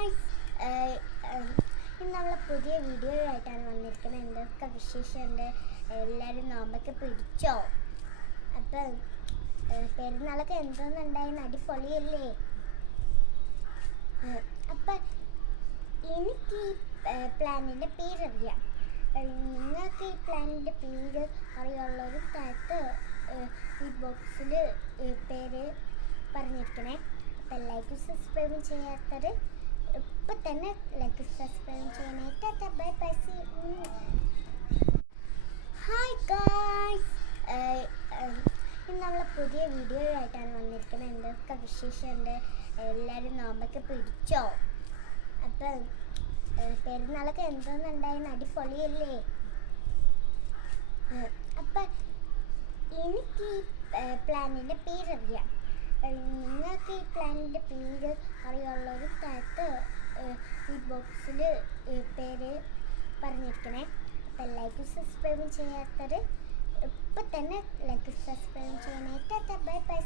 Guys, ഇന്ന് നമ്മളെ പുതിയ വീഡിയോ ആയിട്ടാണ് വന്നിരിക്കുന്നത്. എന്തൊക്കെ വിശേഷമുണ്ട്? എല്ലാവരും നോമ്പൊക്കെ പിടിച്ചോ? അപ്പം പെരുന്നാളൊക്കെ എന്തോന്നുണ്ടായിരുന്നു? അടിപൊളിയല്ലേ? അപ്പം എനിക്ക് ഈ പ്ലാനിൻ്റെ പേരറിയാം. നിങ്ങൾക്ക് ഈ പ്ലാനിൻ്റെ പേര് അറിയാനുള്ളൊരു താഴത്ത് ഈ ബോക്സിൽ പേര് പറഞ്ഞിരിക്കണേ. അപ്പം എല്ലാവർക്കും സബ്സ്ക്രൈബ് ചെയ്യാത്തത് ഇപ്പം തന്നെ ലൈക്ക് സബ്സ്ക്രൈബ് ചെയ്യാനായിട്ട് ബൈ ബൈ. ഹായ് ഗായ്സ്, ഇന്ന് നമ്മളെ പുതിയ വീഡിയോ ആയിട്ടാണ് വന്നിരിക്കുന്നത്. എന്തൊക്കെ വിശേഷമുണ്ട്? എല്ലാവരും നോമ്പൊക്കെ പിടിച്ചോ? അപ്പം പെരുന്നാളൊക്കെ എന്തോന്നുണ്ടായിരുന്നു? അടിപൊളിയല്ലേ? അപ്പം എനിക്ക് ഈ പ്ലാനിൻ്റെ പേരറിയാം. നിങ്ങൾക്ക് ഈ പ്ലാനിൻ്റെ പേര് അറിയാനുള്ളൊരു താഴത്ത് ഈ ബോക്സിൽ പേര് പറഞ്ഞിരിക്കണേ. അപ്പം എല്ലാവർക്കും സബ്സ്ക്രൈബ് ചെയ്യാത്തത് ഇപ്പം തന്നെ ലൈക്ക് സബ്സ്ക്രൈബ് ചെയ്യാനായിട്ട് ബൈ ബൈ.